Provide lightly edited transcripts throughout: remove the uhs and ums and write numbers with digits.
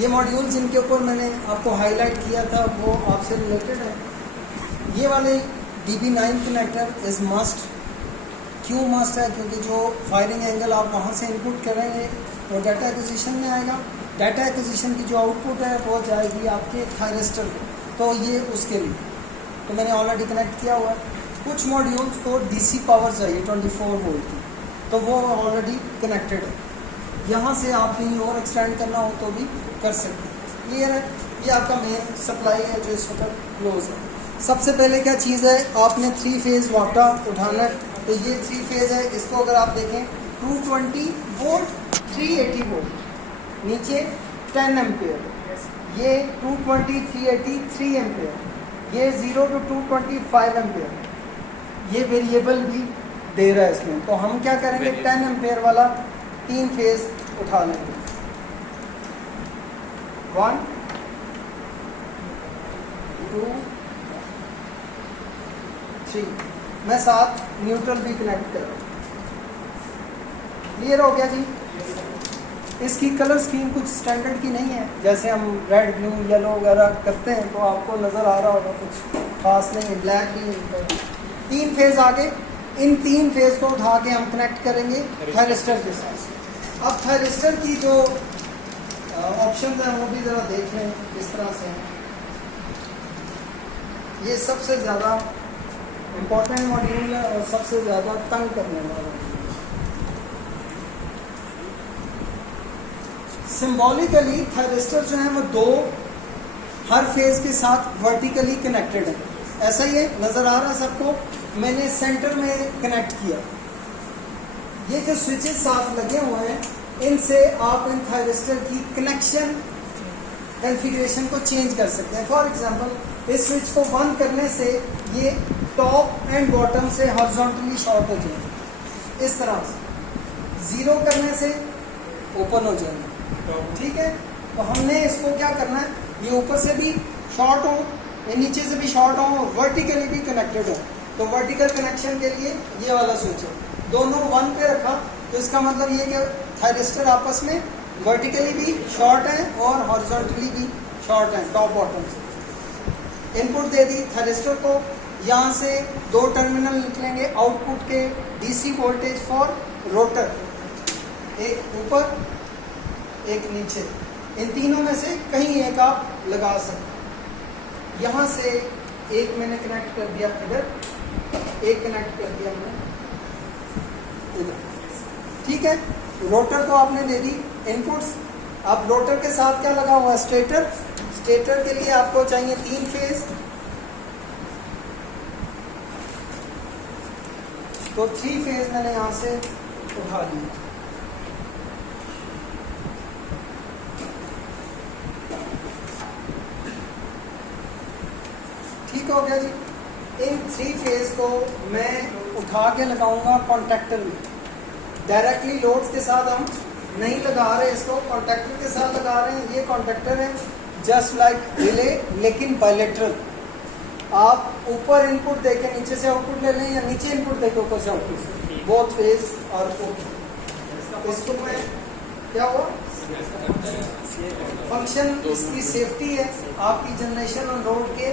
ये मॉड्यूल जिनके ऊपर मैंने आपको हाईलाइट किया था वो आपसे रिलेटेड है। ये वाले DB9 कनेक्टर इज़ मस्ट। क्यों मस्ट है? क्योंकि जो फायरिंग एंगल आप वहाँ से इनपुट करेंगे वो डाटा एक्विजिशन में आएगा। डाटा एक्विजिशन की जो आउटपुट है वो जाएगी आपके थायरिस्टर को, तो ये उसके लिए तो मैंने ऑलरेडी कनेक्ट किया हुआ है। कुछ मॉड्यूल्स को DC पावर चाहिए 24 वोल्ट की, तो वो ऑलरेडी कनेक्टेड है। यहाँ से आप कहीं और एक्सटेंड करना हो तो भी कर सकते हैं। क्लियर है? ये आपका मेन सप्लाई है जो इस वक्त क्लोज है। सबसे पहले क्या चीज़ है, आपने 3 फेज़ वाटा उठाना है। तो ये 3 फेज़ है, इसको अगर आप देखें 220 वोल्ट 380 वोल्ट, नीचे 10 एम्पेयर, ये 220 380 3 एम्पेयर, ये 0 to 225 एम्पेयर, ये वेरिएबल भी दे रहा है इसमें। तो हम क्या करेंगे, 10 एम्पेयर वाला 3 फेज़ उठा लेंगे। 1 2 3, मैं साथ न्यूट्रल भी कनेक्ट कर रहा हूँ। क्लियर हो गया जी? इसकी कलर स्कीम कुछ स्टैंडर्ड की नहीं है, जैसे हम रेड ब्लू येलो वगैरह करते हैं तो आपको नज़र आ रहा होगा कुछ खास नहीं, ब्लैक भी नहीं। 3 फेज़ आगे, इन 3 फेज़ को उठा के हम कनेक्ट करेंगे थायरिस्टर के साथ। अब थायरिस्टर की जो ऑप्शन है वो भी ज़रा देख लें किस तरह से है। ये सबसे ज़्यादा इम्पोर्टेंट मॉड्यूल है और सबसे ज़्यादा तंग करने वाला है। सिंबॉलिकली थायरिस्टर जो है वो 2 हर फेज़ के साथ वर्टिकली कनेक्टेड है। ऐसा ही नज़र आ रहा है सबको। मैंने सेंटर में कनेक्ट किया। ये जो स्विचेस साथ लगे हुए हैं, इनसे आप इन थायरिस्टर की कनेक्शन कॉन्फ़िगरेशन को चेंज कर सकते हैं। फॉर एग्जांपल, इस स्विच को बंद करने से ये टॉप एंड बॉटम से हॉरिजॉन्टली शॉर्ट हो जाएंगे, इस तरह से। 0 करने से ओपन हो जाएंगे। ठीक है, तो हमने इसको क्या करना है, ये ऊपर से भी शॉर्ट हो, ये नीचे से भी शॉर्ट हो, वर्टिकली भी कनेक्टेड हो। तो वर्टिकल कनेक्शन के लिए ये वाला स्विच है। दोनों 1 पे रखा तो इसका मतलब ये कि थायरिस्टर आपस में वर्टिकली भी शॉर्ट है और हॉरिजॉन्टली भी शॉर्ट है टॉप बॉटम से। इनपुट दे दी थायरिस्टर को, यहाँ से 2 टर्मिनल निकलेंगे आउटपुट के DC वोल्टेज फॉर रोटर, एक ऊपर एक नीचे। इन तीनों में से कहीं एक आप लगा सकते। यहाँ से एक मैंने कनेक्ट कर दिया इधर, एक कनेक्ट कर दिया मैंने इधर। ठीक है, रोटर को आपने दे दी इनपुट्स। अब रोटर के साथ क्या लगा हुआ है, स्टेटर। स्टेटर के लिए आपको चाहिए 3 फेज़, तो 3 फेज़ मैंने यहाँ से उठा लिया। ठीक हो गया जी। इन 3 फेज़ को मैं उठा के लगाऊंगा कॉन्टैक्टर में। डायरेक्टली लोड्स के साथ हम नहीं लगा रहे, इसको कॉन्टैक्टर के साथ लगा रहे हैं। ये कॉन्टैक्टर है जस्ट लाइक रिले, लेकिन बायलेटरल। आप ऊपर इनपुट देके नीचे से आउटपुट ले लें, या नीचे इनपुट देके ऊपर से आउटपुट, बोथ फेज और ओके। इसको मैं क्या हुआ, फंक्शन इसकी सेफ्टी है आपकी जनरेशन और लोड के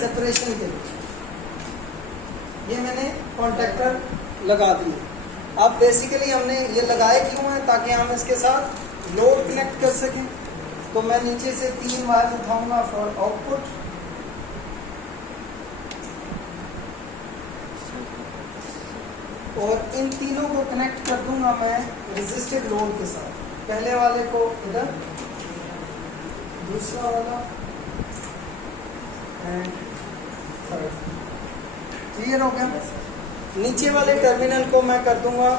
सेपरेशन के लिए। ये मैंने कॉन्टैक्टर लगा दिए। अब बेसिकली हमने ये लगाए क्यों है, ताकि हम इसके साथ लोड कनेक्ट कर सकें। तो मैं नीचे से 3 वायर उठाऊंगा फॉर आउटपुट, और इन तीनों को कनेक्ट कर दूंगा मैं रेजिस्टिव लोड के साथ। पहले वाले को इधर, दूसरा वाला एंड थर्ड। क्लियर हो गया? नीचे वाले टर्मिनल को मैं कर दूंगा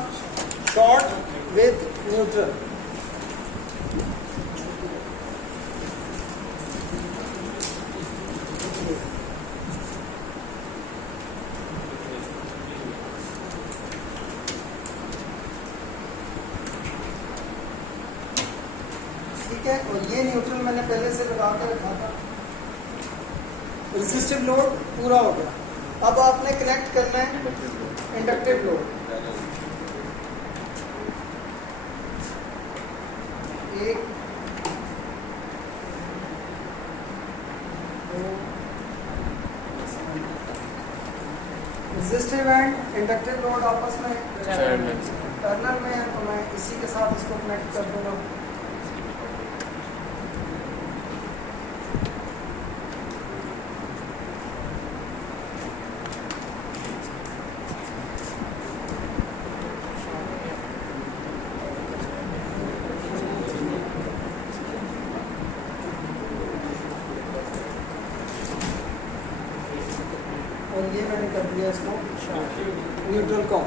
शॉर्ट विद न्यूट्रल। ठीक है, और ये न्यूट्रल मैंने पहले से लगा कर रखा था। रेजिस्टिव लोड पूरा हो गया। अब आपने कनेक्ट करना है इंडक्टिव लोड। एक रेजिस्टिव एंड इंडक्टिव लोड आपस में पैरेलल में है, तो मैं इसी के साथ इसको कनेक्ट कर दूंगा। और ये मैंने कर दिया इसको न्यूट्रल को।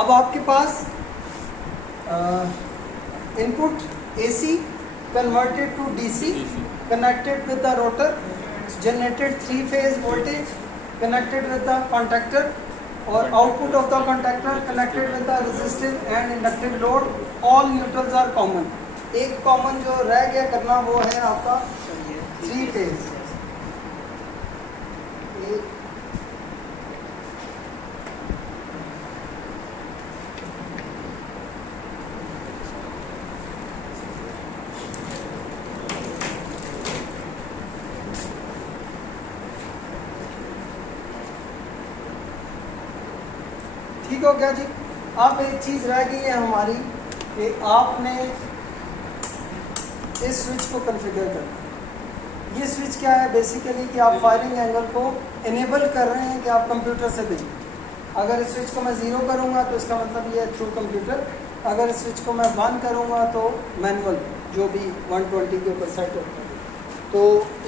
अब आपके पास input AC converted to DC connected with the rotor, generated 3 phase voltage connected with the contactor, और output of the contactor connected with the resistive and inductive load. All neutrals are common. एक common जो रह गया करना वो है आपका 3 phase. ठीक हो गया जी। अब एक चीज़ रह गई है हमारी कि आपने इस स्विच को कॉन्फ़िगर करना। ये स्विच क्या है बेसिकली कि आप फायरिंग एंगल को इनेबल कर रहे हैं कि आप कंप्यूटर से दें। अगर इस स्विच को मैं 0 करूँगा तो इसका मतलब ये है थ्रू कंप्यूटर। अगर इस स्विच को मैं 1 करूँगा तो मैनुअल, जो भी 120 के ऊपर सेट होता है। तो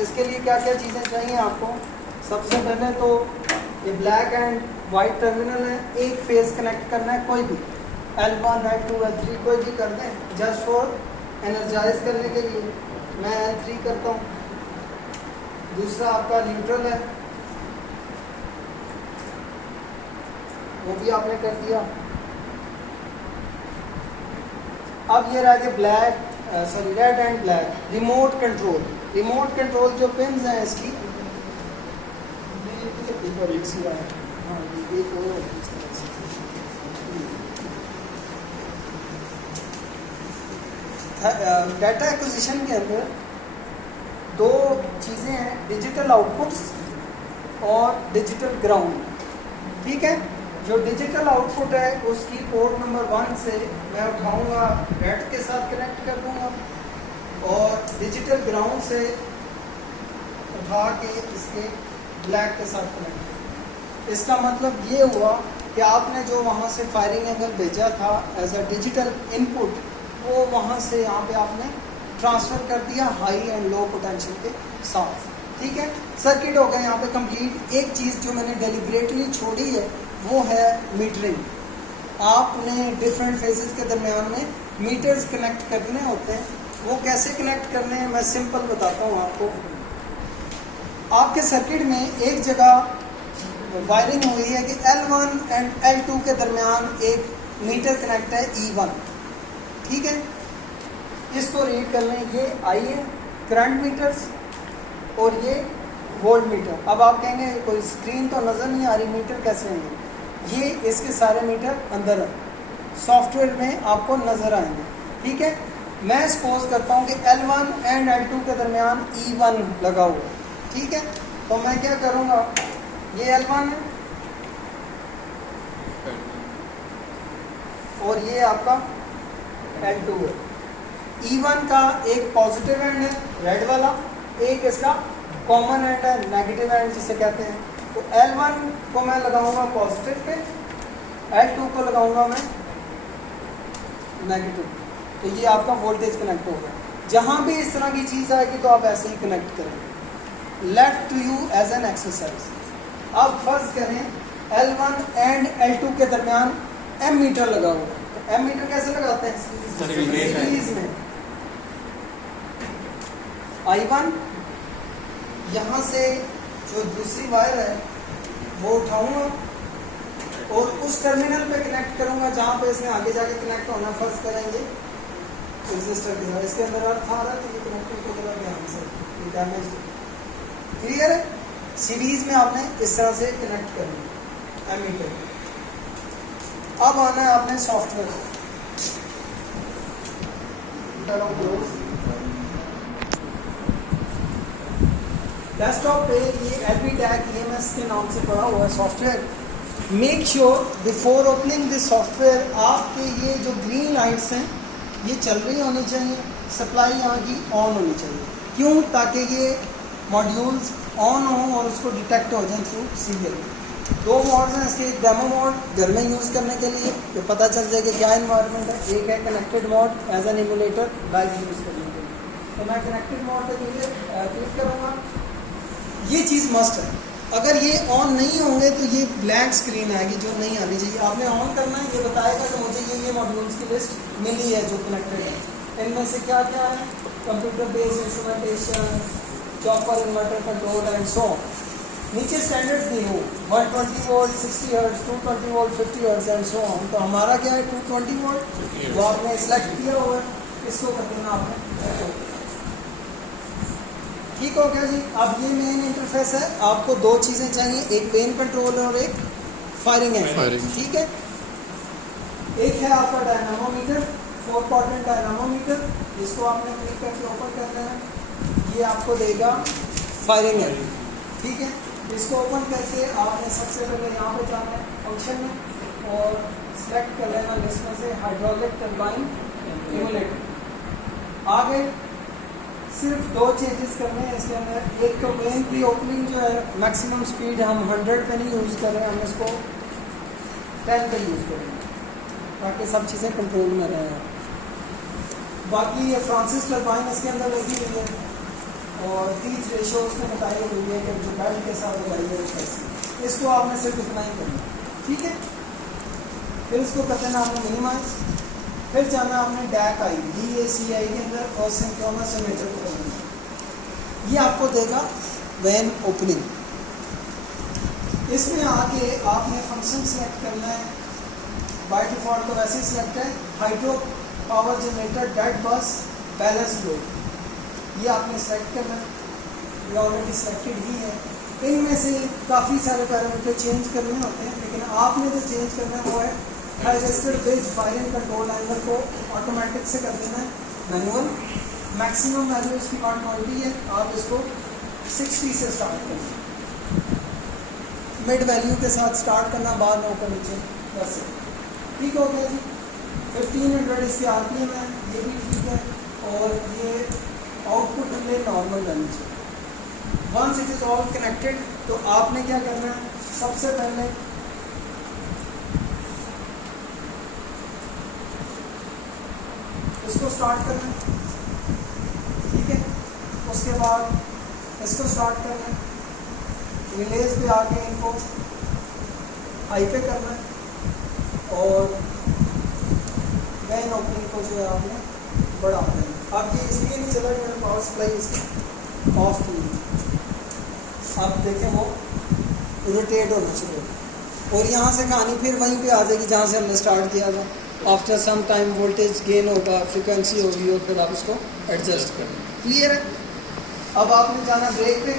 इसके लिए क्या क्या चीज़ें चाहिए आपको? सबसे पहले तो ये ब्लैक एंड वाइट टर्मिनल है, एक फेज कनेक्ट करना है, कोई भी L1 L2 L3 कोई भी कर दें, जस्ट फॉर एनर्जाइज करने के लिए। मैं L3 करता हूँ। दूसरा आपका न्यूट्रल है, वो भी आपने कर दिया। अब ये रह गया black sorry red and black. Remote control, remote control जो पिन्स हैं इसकी एक सी है, हाँ ये एक और है इस तरह से। डाटा एक्विजिशन के अंदर 2 चीज़ें हैं, डिजिटल आउटपुट्स और डिजिटल ग्राउंड। ठीक है, जो डिजिटल आउटपुट है उसकी पोर्ट नंबर 1 से मैं उठाऊंगा, रेड के साथ कनेक्ट कर दूंगा, और डिजिटल ग्राउंड से उठा के इसके ब्लैक के साथ कनेक्ट। इसका मतलब ये हुआ कि आपने जो वहाँ से फायरिंग एंगल भेजा था एज अ डिजिटल इनपुट, वो वहाँ से यहाँ पे आपने ट्रांसफ़र कर दिया हाई एंड लो पोटेंशियल के साथ। ठीक है, सर्किट हो गया यहाँ पे कंप्लीट। एक चीज़ जो मैंने डेलिब्रेटली छोड़ी है वो है मीटरिंग। आपने डिफरेंट फेजेस के दरमियान में मीटर्स कनेक्ट करने होते हैं। वो कैसे कनेक्ट करने हैं मैं सिंपल बताता हूँ आपको। आपके सर्किट में एक जगह वायरिंग हुई है कि L1 एंड L2 के दरमियान एक मीटर कनेक्ट है E1। ठीक है, इसको रीड कर लें। ये I है करंट मीटर्स और ये वोल्ट मीटर। अब आप कहेंगे कोई स्क्रीन तो नज़र नहीं आ रही, मीटर कैसे आएंगे? ये इसके सारे मीटर अंदर है, सॉफ्टवेयर में आपको नज़र आएंगे। ठीक है, मैं सपोज करता हूँ कि L1 एंड L2 के दरमियान E1 लगा हुआ है। ठीक है, तो मैं क्या करूँगा, ये L1 है और ये आपका L2 है। E1 का एक पॉजिटिव एंड है रेड वाला, एक इसका कॉमन एंड है नेगेटिव एंड जिसे कहते हैं। तो L1 को मैं लगाऊंगा पॉजिटिव पे, L2 को लगाऊंगा मैं नेगेटिव। तो ये आपका वोल्टेज कनेक्ट होगा। जहाँ भी इस तरह की चीज़ आएगी तो आप ऐसे ही कनेक्ट करेंगे। Left to you as an exercise. अब फर्ज करें L1 एंड L2 के दरमियान M मीटर लगा हुआ है। तो M मीटर कैसे लगाते हैं? सीरीज में। I1 यहाँ से जो दूसरी वायर है वो उठाऊंगा और उस टर्मिनल पे कनेक्ट करूंगा जहाँ पे इसने आगे जाके कनेक्ट होना। फर्ज करेंगे रेजिस्टर के साथ, इसके अंदर अर्थ आ रहा है तो ये कनेक्टर को जरा ध्यान से डैमेज। क्लियर है? सीरीज में आपने इस तरह से कनेक्ट करना है मीटर। अब आना है आपने सॉफ्टवेयर। डेस्कटॉप पे ये LP-DAC EMS के नाम से पड़ा हुआ है software. Make sure before opening this software आपके ये जो ग्रीन लाइट्स हैं ये चल रही होनी चाहिए, सप्लाई यहाँ की ऑन होनी चाहिए। क्यों? ताकि ये मॉड्यूल्स ऑन हो और उसको डिटेक्ट हो जाए थ्रू सीरियल। दो मोड्स हैं इसके, एक डेमो मोड घर में यूज़ करने के लिए तो पता चल जाए कि क्या इन्वायरमेंट है, एक है connected mode as an emulator live use करने के लिए। तो मैं कनेक्टेड मोड पे क्लिक करूँगा। ये चीज़ मस्ट है, अगर ये ऑन नहीं होंगे तो ये ब्लैक स्क्रीन आएगी जो नहीं आनी चाहिए। आपने ऑन करना है, ये बताएगा कि मुझे ये मॉड्यूल्स की लिस्ट मिली है जो कनेक्टेड है। इनमें से क्या क्या है? Computer based instrumentation, chopper, inverter control and so on. नीचे स्टैंडर्ड्स दिए हो 120 volt, 60 hertz, 220 volt, 50 hertz and so on. तो हमारा क्या है 220 वोल्ट, वो आपने सिलेक्ट किया हुआ है, इसको कर देना आपने। ठीक हो गया जी। अब ये मेन इंटरफेस है, आपको दो चीज़ें चाहिए, एक पेन कंट्रोल और एक फायरिंग एंगल। ठीक है, एक है आपका डायनामोमीटर, 4 क्वाड्रेंट डायनामोमीटर, जिसको आपने क्लिक करके ओपन करना है। ये आपको देगा फायरिंग एंगल। ठीक है, इसको ओपन करके आपने सबसे पहले यहाँ पे जाना है फंक्शन में और सिलेक्ट कर लेना लिस्ट में से हाइड्रोलिक टरबाइन एमुलेटर। आगे सिर्फ दो चेंजेस करने हैं इसके अंदर। एक तो वेन की ओपनिंग जो है मैक्सिमम स्पीड हम 100 पे नहीं यूज़ कर रहे हैं, हम इसको 10 पे यूज़ करेंगे ताकि सब चीज़ें कंट्रोल में रहें। बाकी ये फ्रांसिस टरबाइन इसके अंदर लगी हुई है और 30 रेशो उसमें बताई हुई है कि जो बेल्ट के साथ लगाई है कैसे, इसको आपने सिर्फ इतना ही करना। ठीक है, फिर इसको कर देना आपने मिनिमाइज, फिर जाना आपने डैक आई DACI के अंदर और सिंक्रोनस जनरेटर को करना। ये आपको देगा वैन ओपनिंग। इसमें आके आपने फंक्शन सेलेक्ट करना है, बाय डिफॉल्ट तो वैसे ही सिलेक्ट है, हाइड्रो पावर जनरेटर डेड बस बैलेंस लोड। ये आपने सेलेक्ट करना है, ये ऑलरेडी सिलेक्टेड ही है। इनमें से काफ़ी सारे पैरामीटर चेंज करने होते हैं, लेकिन आपने जो चेंज करना है वो है हाइरेस्टेड बेस्ड फायरिंग कंट्रोल एंगल को ऑटोमेटिक से कर देना है मैनुअल। मैक्सिमम वैल्यू इसकी 120 है, आप इसको 60 से स्टार्ट करना, मिड वैल्यू के साथ स्टार्ट करना, बाद में ऊपर नीचे बस। ठीक हो गया जी। 1500 इसके RPM है, ये भी ठीक है, और ये आउटपुट रिले नॉर्मल रहनी चाहिए। Once it is all connected तो आपने क्या करना है, सबसे पहले इसको स्टार्ट करना है। ठीक है, उसके बाद इसको स्टार्ट करना है, रिलेज पे आके इनको हाई पे करना है और वैन ओपनिंग को जो है आपने बढ़ा देना। अब ये इसलिए नहीं चला कि मैंने पावर सप्लाई इसकी ऑफ की, आप देखें वो रोटेट होना शुरू हो और यहाँ से कहानी फिर वहीं पे आ जाएगी जहाँ से हमने स्टार्ट किया था। After some time voltage gain होगा, फ्रिक्वेंसी होगी और फिर आप इसको एडजस्ट करें। क्लियर है? अब आपने जाना ब्रेक पे,